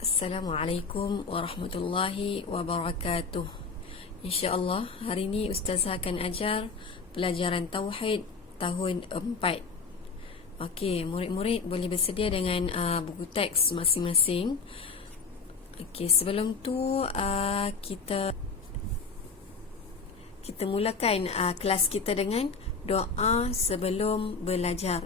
Assalamualaikum warahmatullahi wabarakatuh. InsyaAllah hari ini Ustazah akan ajar pelajaran Tauhid tahun 4. Okey, murid-murid boleh bersedia dengan buku teks masing-masing. Okey, sebelum tu kita mulakan kelas kita dengan doa sebelum belajar.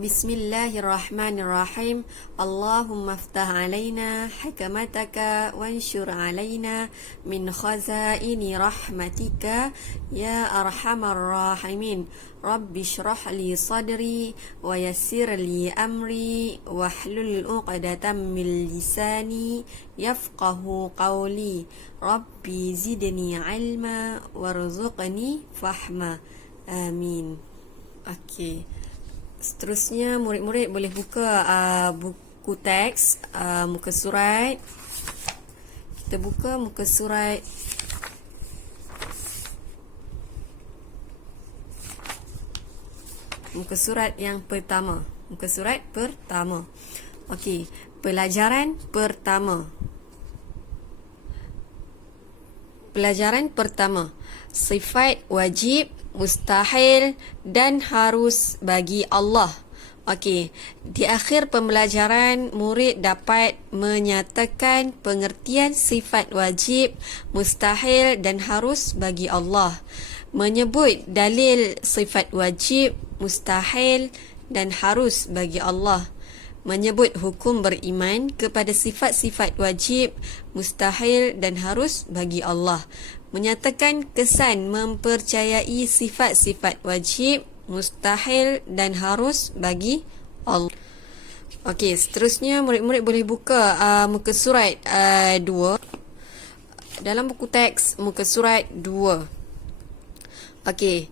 Bismillahirrahmanirrahim. Allahumma aftah alaina hikamataka wanshur alaina min khazaini rahmatika ya arhamar rahimin. Rabbi shrah li sadri wa yassir li amri wahlul 'uqdatam min lisani yafqahu qawli. Rabbi zidni ilma warzuqni fahma. Amin. Okey. Seterusnya murid-murid boleh buka buku teks muka surat. Kita buka muka surat yang pertama. Muka surat pertama. Okey, pelajaran pertama. Pelajaran pertama. Sifat wajib, mustahil dan harus bagi Allah. Okey, di akhir pembelajaran murid dapat menyatakan pengertian sifat wajib, mustahil dan harus bagi Allah. Menyebut dalil sifat wajib, mustahil dan harus bagi Allah. Menyebut hukum beriman kepada sifat-sifat wajib, mustahil dan harus bagi Allah. Menyatakan kesan mempercayai sifat-sifat wajib, mustahil dan harus bagi Allah. Okey, seterusnya murid-murid boleh buka muka surat 2. Dalam buku teks muka surat 2. Okey,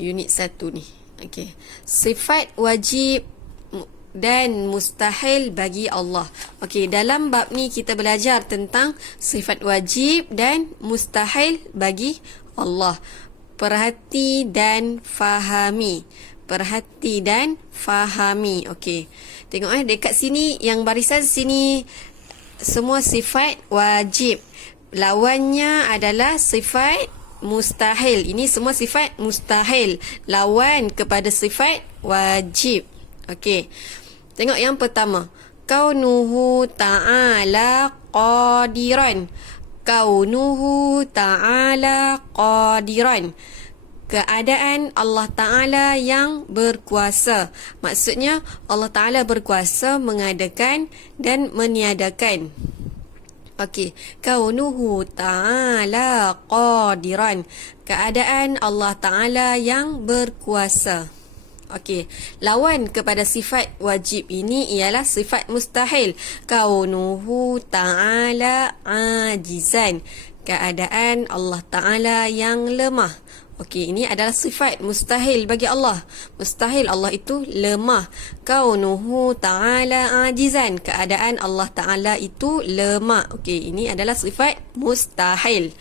unit 1 ni. Okey, sifat wajib dan mustahil bagi Allah. Okey, dalam bab ni kita belajar tentang sifat wajib dan mustahil bagi Allah. Perhati dan fahami. Perhati dan fahami. Okey. Tengok dekat sini yang barisan sini semua sifat wajib. Lawannya adalah sifat mustahil. Ini semua sifat mustahil. Lawan kepada sifat wajib. Okey. Tengok yang pertama. Kaunuhu ta'ala qadiran. Kaunuhu ta'ala qadiran. Keadaan Allah Ta'ala yang berkuasa. Maksudnya Allah Ta'ala berkuasa mengadakan dan meniadakan. Okey, kaunuhu ta'ala qadiran. Keadaan Allah Ta'ala yang berkuasa. Okey, lawan kepada sifat wajib ini ialah sifat mustahil. Kaunuhu ta'ala ajizan. Keadaan Allah Ta'ala yang lemah. Okey, ini adalah sifat mustahil bagi Allah. Mustahil Allah itu lemah. Kaunuhu ta'ala ajizan. Keadaan Allah Ta'ala itu lemah. Okey, ini adalah sifat mustahil.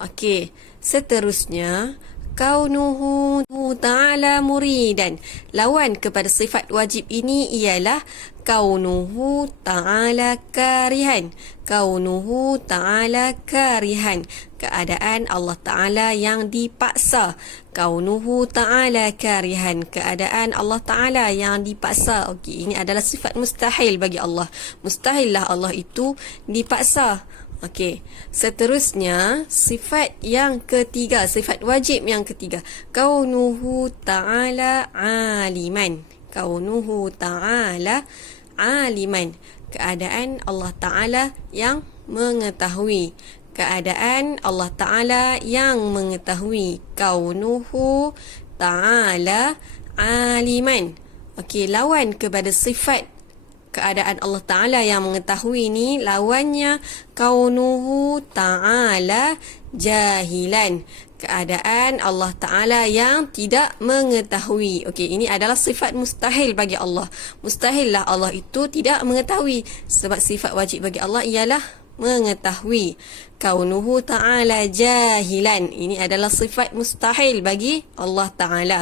Okey, seterusnya kaunuhu ta'ala muridan. Lawan kepada sifat wajib ini ialah kaunuhu ta'ala karihan. Kaunuhu ta'ala karihan. Keadaan Allah Ta'ala yang dipaksa. Kaunuhu ta'ala karihan. Keadaan Allah Ta'ala yang dipaksa. Okey, ini adalah sifat mustahil bagi Allah. Mustahillah Allah itu dipaksa. Okey, seterusnya sifat yang ketiga, sifat wajib yang ketiga. Kaunuhu ta'ala aliman. Kaunuhu ta'ala aliman. Keadaan Allah Ta'ala yang mengetahui. Keadaan Allah Ta'ala yang mengetahui. Kaunuhu ta'ala aliman. Okey, lawan kepada sifat keadaan Allah Ta'ala yang mengetahui ni, lawannya kaunuhu ta'ala jahilan. Keadaan Allah Ta'ala yang tidak mengetahui. Okey, ini adalah sifat mustahil bagi Allah. Mustahillah Allah itu tidak mengetahui. Sebab sifat wajib bagi Allah ialah mengetahui. Kaunuhu ta'ala jahilan. Ini adalah sifat mustahil bagi Allah Ta'ala.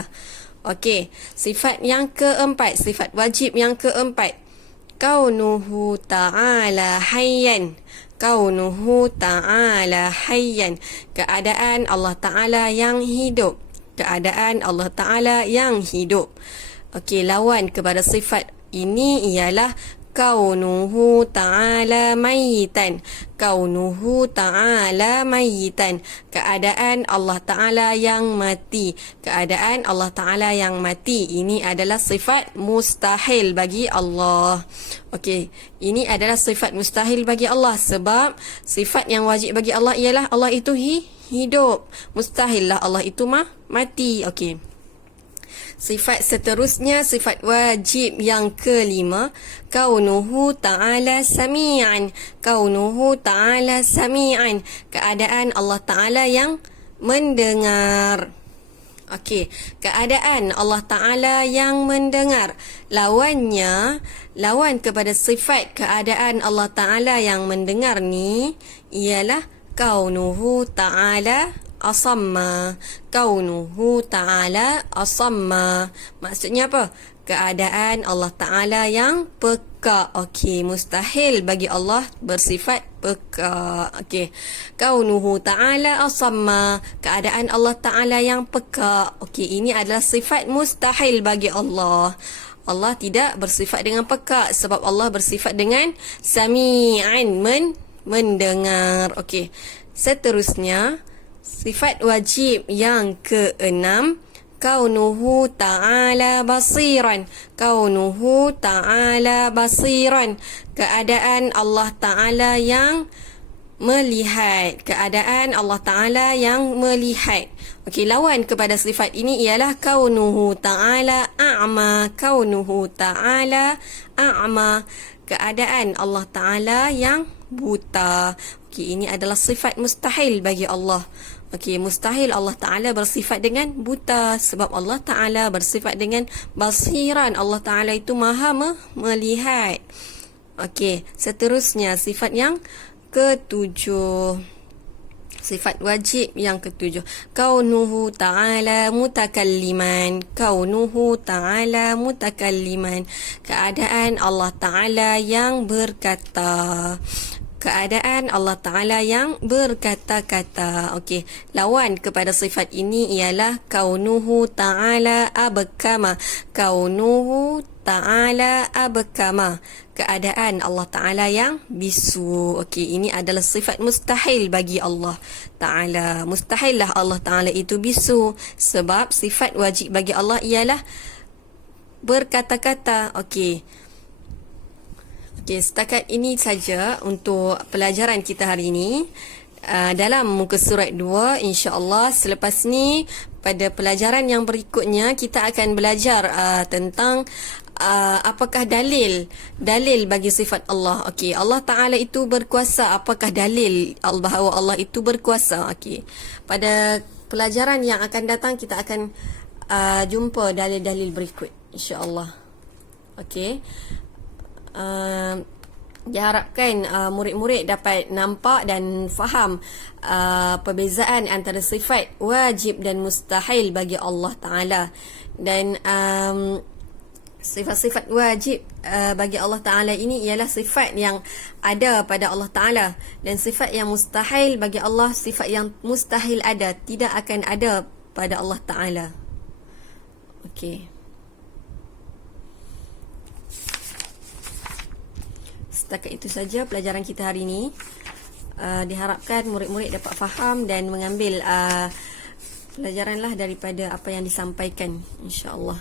Okey, sifat yang keempat, sifat wajib yang keempat. Kaunuhu ta'ala hayyan. Kaunuhu ta'ala hayyan. Keadaan Allah Ta'ala yang hidup. Keadaan Allah Ta'ala yang hidup. Okey, lawan kepada sifat ini ialah kaunuhu ta'ala mayyitan. Kaunuhu ta'ala mayyitan. Keadaan Allah Ta'ala yang mati. Keadaan Allah Ta'ala yang mati. Ini adalah sifat mustahil bagi Allah. Okey, ini adalah sifat mustahil bagi Allah. Sebab sifat yang wajib bagi Allah ialah Allah itu hidup. Mustahil lah Allah itu mati. Okey. Sifat seterusnya, sifat wajib yang kelima, kaunuhu ta'ala sami'an. Kaunuhu ta'ala sami'an. Keadaan Allah Ta'ala yang mendengar. Okey, keadaan Allah Ta'ala yang mendengar. Lawannya, lawan kepada sifat keadaan Allah Ta'ala yang mendengar ni ialah kaunuhu ta'ala asamma. Kaunuhu ta'ala asamma. Maksudnya apa? Keadaan Allah Ta'ala yang peka. Okey, mustahil bagi Allah bersifat peka. Okey, kaunuhu ta'ala asamma. Keadaan Allah Ta'ala yang peka. Okey, ini adalah sifat mustahil bagi Allah. Allah tidak bersifat dengan peka sebab Allah bersifat dengan sami'an, mendengar. Okey, seterusnya sifat wajib yang keenam, kaunuhu ta'ala basiran. Kaunuhu ta'ala basiran. Keadaan Allah Ta'ala yang melihat. Keadaan Allah Ta'ala yang melihat. Okey, lawan kepada sifat ini ialah kaunuhu ta'ala a'ma. Kaunuhu ta'ala a'ma. Keadaan Allah Ta'ala yang buta. Okey, ini adalah sifat mustahil bagi Allah. Okey, mustahil Allah Ta'ala bersifat dengan buta sebab Allah Ta'ala bersifat dengan basiran. Allah Ta'ala itu maha melihat. Okey, seterusnya sifat yang ketujuh. Sifat wajib yang ketujuh, kaunuhu ta'ala mutakalliman. Kaunuhu ta'ala mutakalliman. Keadaan Allah Ta'ala yang berkata. Keadaan Allah Ta'ala yang berkata-kata. Okey, lawan kepada sifat ini ialah kaunuhu ta'ala abkama. Kaunuhu ta'ala abkama. Keadaan Allah Ta'ala yang bisu. Okey, ini adalah sifat mustahil bagi Allah Ta'ala. Mustahil lah Allah Ta'ala itu bisu sebab sifat wajib bagi Allah ialah berkata-kata. Okey. Okey, setakat ini saja untuk pelajaran kita hari ini. Dalam muka surat 2, insya-Allah selepas ni pada pelajaran yang berikutnya kita akan belajar tentang apakah dalil bagi sifat Allah. Okey, Allah Ta'ala itu berkuasa. Apakah dalil bahawa Allah itu berkuasa? Okey, pada pelajaran yang akan datang kita akan jumpa dalil-dalil berikut, insya-Allah. Okey. Diharapkan murid-murid dapat nampak dan faham perbezaan antara sifat wajib dan mustahil bagi Allah Ta'ala. Dan sifat-sifat wajib bagi Allah Ta'ala ini ialah sifat yang ada pada Allah Ta'ala. Dan sifat yang mustahil bagi Allah, sifat yang mustahil ada, tidak akan ada pada Allah Ta'ala. Okey. Setakat itu saja pelajaran kita hari ini. Diharapkan murid-murid dapat faham dan mengambil pelajaranlah daripada apa yang disampaikan, insya-Allah.